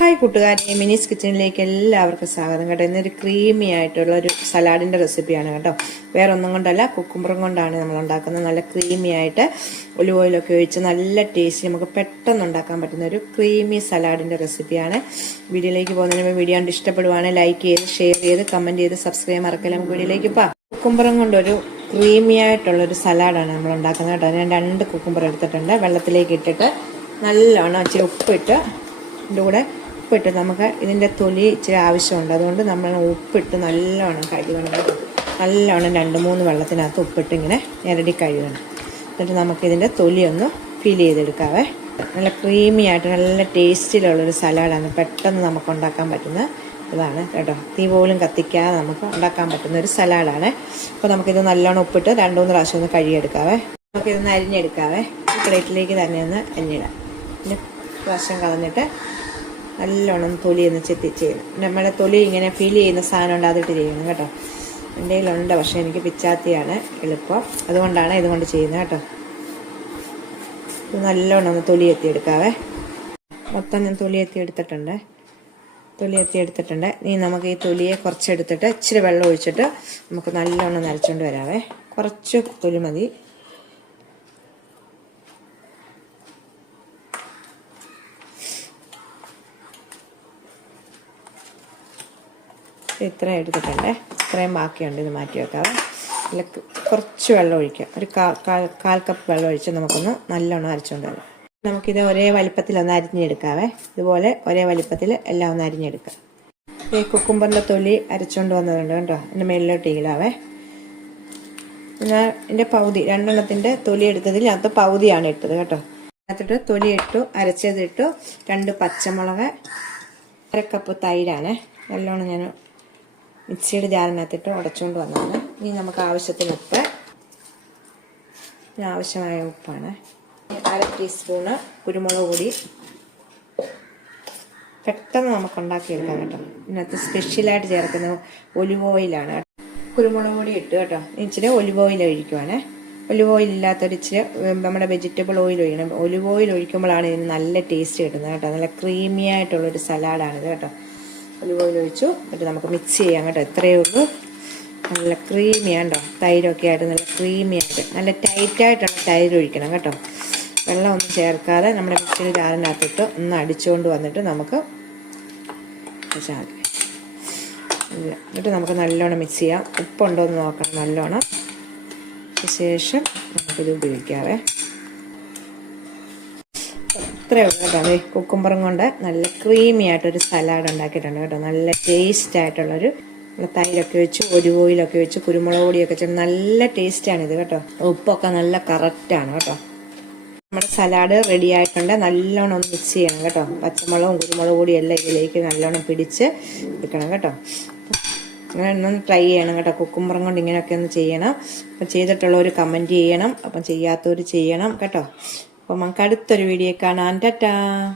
Hi കൂട്ടുകാരെ, മിനീസ് കിച്ചണിലേക്ക് എല്ലാവർക്കും സ്വാഗതം കേട്ടോ. ഇന്നൊരു ക്രീമി ആയിട്ടുള്ള ഒരു സലാഡിൻ്റെ റെസിപ്പിയാണ് കേട്ടോ. വേറെ ഒന്നും കൊണ്ടല്ല, കുക്കുംബറും കൊണ്ടാണ് നമ്മൾ ഉണ്ടാക്കുന്നത്. നല്ല ക്രീമി ആയിട്ട് ഒലിവ് ഓയിലൊക്കെ ഒഴിച്ച് നല്ല ടേസ്റ്റ് നമുക്ക് പെട്ടെന്ന് ഉണ്ടാക്കാൻ പറ്റുന്ന ഒരു ക്രീമി സലാഡിൻ്റെ റെസിപ്പിയാണ്. വീഡിയോയിലേക്ക് പോകുന്നതിന് മുമ്പ് വീഡിയോ കണ്ട് ഇഷ്ടപ്പെടുവാണെങ്കിൽ ലൈക്ക് ചെയ്ത് ഷെയർ ചെയ്ത് കമൻറ്റ് ചെയ്ത് സബ്സ്ക്രൈബ് മറക്കല്ല. നമുക്ക് വീഡിയോയിലേക്ക് പോകാം. കുക്കുംബറും കൊണ്ടൊരു ക്രീമി ആയിട്ടുള്ളൊരു സലാഡാണ് നമ്മൾ ഉണ്ടാക്കുന്നത് കേട്ടോ. ഞാൻ 2 കുക്കുംബർ എടുത്തിട്ടുണ്ട്. വെള്ളത്തിലേക്ക് ഇട്ടിട്ട് നല്ലോണം ഇച്ചിരി ഉപ്പിട്ട് ഇതിൻ്റെ കൂടെ ഉപ്പിട്ട് നമുക്ക് ഇതിൻ്റെ തൊലി ഇച്ചിരി ആവശ്യമുണ്ട്. അതുകൊണ്ട് നമ്മൾ ഉപ്പിട്ട് നല്ലോണം കഴുകണം. നല്ലോണം 2-3 വെള്ളത്തിനകത്ത് ഉപ്പിട്ട് ഇങ്ങനെ ഞെരടി കഴുകണം. എന്നിട്ട് നമുക്കിതിൻ്റെ തൊലി ഒന്ന് ഫിൽ ചെയ്തെടുക്കാവേ. നല്ല ക്രീമി ആയിട്ട് നല്ല ടേസ്റ്റിലുള്ളൊരു സലാഡാണ്. പെട്ടെന്ന് നമുക്ക് ഉണ്ടാക്കാൻ പറ്റുന്ന ഇതാണ് കേട്ടോ. തീ പോലും കത്തിക്കാതെ നമുക്ക് ഉണ്ടാക്കാൻ പറ്റുന്ന ഒരു സലാഡാണ്. അപ്പോൾ നമുക്കിത് നല്ലോണം ഉപ്പിട്ട് 2-3 പ്രാവശ്യം ഒന്ന് കഴുകിയെടുക്കാവേ. നമുക്കിതൊന്ന് അരിഞ്ഞെടുക്കാവേ. പ്ലേറ്റിലേക്ക് തന്നെ ഒന്ന് അരിഞ്ഞിടാം. പിന്നെ പ്രാവശ്യം കളഞ്ഞിട്ട് നല്ലോണം തൊലി ഒന്ന് ചെത്തി ചെയ്യണം. നമ്മുടെ തൊലി ഇങ്ങനെ ഫീൽ ചെയ്യുന്ന സാധനം ഉണ്ട്, അതിട്ട് ചെയ്യണം കേട്ടോ. എൻ്റെ കയ്യിലുണ്ട്, പക്ഷേ എനിക്ക് പിച്ചാത്തിയാണ് എളുപ്പം, അതുകൊണ്ടാണ് ഇതുകൊണ്ട് ചെയ്യുന്നത് കേട്ടോ. ഇത് നല്ലോണം ഒന്ന് തൊലി എത്തിയെടുക്കാവേ. മൊത്തം ഞാൻ തൊലി എത്തിയെടുത്തിട്ടുണ്ട്. ഇനി നമുക്ക് ഈ തൊലിയെ കുറച്ചെടുത്തിട്ട് ഇച്ചിരി വെള്ളം ഒഴിച്ചിട്ട് നമുക്ക് നല്ലോണം നരച്ചുകൊണ്ട് വരാവേ. കുറച്ച് തൊലി മതി. ഇത്രയും എടുത്തിട്ടുണ്ട്. ഇത്രയും ബാക്കിയുണ്ട്. ഇത് മാറ്റി വെക്കാവേ. അതിൽ കുറച്ച് വെള്ളം ഒഴിക്കാം. ഒരു കാൽ കപ്പ് വെള്ളം ഒഴിച്ച് നമുക്കൊന്ന് നല്ലോണം അരച്ചുകൊണ്ട് വരാം. നമുക്കിത് ഒരേ വലിപ്പത്തിൽ ഒന്ന് അരിഞ്ഞെടുക്കാവേ. ഇതുപോലെ ഒരേ വലിപ്പത്തിൽ എല്ലാം ഒന്ന് അരിഞ്ഞെടുക്കാം. ഈ കുക്കുംബറിൻ്റെ തൊലി അരച്ചുകൊണ്ട് വന്നതുണ്ട് കേട്ടോ. എൻ്റെ മേലിലോട്ട് ഇടാവേ. ഞാൻ എൻ്റെ പകുതി 2 തൊലി എടുത്തതിൽ അത് പകുതിയാണ് ഇട്ടത് കേട്ടോ. അതിട്ട് തൊലി ഇട്ടു, അരച്ചതിട്ടു, 2 പച്ചമുളക്, 1 കപ്പ് തൈരാണ്. നല്ലോണം ഞാൻ മിക്സിയുടെ ജാറിനകത്തിട്ട് ഉടച്ചുകൊണ്ട് വന്നതാണ്. ഇനി നമുക്ക് ആവശ്യത്തിന് ഉപ്പ്, ആവശ്യമായ ഉപ്പാണ്. 1/2 ടീസ്പൂണ് കുരുമുളക് പൊടി. പെട്ടെന്ന് നമുക്ക് ഉണ്ടാക്കിയെടുക്കാം കേട്ടോ. ഇതിനകത്ത് സ്പെഷ്യലായിട്ട് ചേർക്കുന്ന ഒലിവ് ഓയിലാണ്. കുരുമുളക് പൊടി ഇട്ട് കേട്ടോ. ഇച്ചിരി ഒലിവ് ഓയിൽ ഒഴിക്കുവാണ്. ഒലിവ് ഓയിൽ ഇല്ലാത്തൊരു ഇച്ചിരി നമ്മുടെ വെജിറ്റബിൾ ഓയിൽ ഒഴിക്കണം. ഒലിവ് ഓയിൽ ഒഴിക്കുമ്പോഴാണ് ഇതിന് നല്ല ടേസ്റ്റ് കിട്ടുന്നത് കേട്ടോ. നല്ല ക്രീമി ആയിട്ടുള്ളൊരു സലാഡാണിത് കേട്ടോ. ഒലിവ് ഓയിൽ ഒഴിച്ചു. എന്നിട്ട് നമുക്ക് മിക്സ് ചെയ്യാം കേട്ടോ. ഇത്രയേ ഉള്ളൂ. നല്ല ക്രീമി ആണ്ടോ. തൈരൊക്കെ ആയിട്ട് നല്ല ക്രീമി ആയിട്ട് നല്ല ടൈറ്റായിട്ടുള്ള തൈര് ഒഴിക്കണം കേട്ടോ. വെള്ളമൊന്നും ചേർക്കാതെ നമ്മുടെ മിക്സിയുടെ ജാറിനകത്തിട്ട് ഒന്ന് അടിച്ചുകൊണ്ട് വന്നിട്ട് നമുക്ക് എന്നിട്ട് നമുക്ക് നല്ലോണം മിക്സ് ചെയ്യാം. ഉപ്പുണ്ടോ എന്ന് നോക്കണം നല്ലോണം. ശേഷം നമുക്കിത് ഉപയോഗിക്കാവേ. ഇത്രയേ ഉള്ളൂ കേട്ടോ. കുക്കുംബറും കൊണ്ട് നല്ല ക്രീമി ആയിട്ടൊരു സലാഡ് ഉണ്ടാക്കിയിട്ടുണ്ട് കേട്ടോ. നല്ല ടേസ്റ്റ് ആയിട്ടുള്ളൊരു തൈരൊക്കെ വെച്ച് ഒലിവ് ഓയിലൊക്കെ വെച്ച് കുരുമുളക് പൊടിയൊക്കെ വെച്ച് നല്ല ടേസ്റ്റാണിത് കേട്ടോ. ഉപ്പൊക്കെ നല്ല കറക്റ്റാണ് കേട്ടോ. നമ്മുടെ സലാഡ് റെഡി ആയിട്ടുണ്ട്. നല്ലോണം ഒന്ന് മിക്സ് ചെയ്യണം കേട്ടോ. പച്ചമുളകും കുരുമുളക് പൊടിയും എല്ലാം ഇതിലേക്ക് നല്ലോണം പിടിച്ച് എടുക്കണം കേട്ടോ. അങ്ങനെ ഒന്ന് ട്രൈ ചെയ്യണം കേട്ടോ. കുക്കുംബറും കൊണ്ട് ഇങ്ങനെയൊക്കെ ഒന്ന് ചെയ്യണം. അപ്പം ചെയ്തിട്ടുള്ളവർ കമൻറ്റ് ചെയ്യണം. അപ്പം ചെയ്യാത്തവർ ചെയ്യണം കേട്ടോ. അപ്പം നമുക്ക് അടുത്തൊരു വീഡിയോ കാണാം. ടാറ്റാ.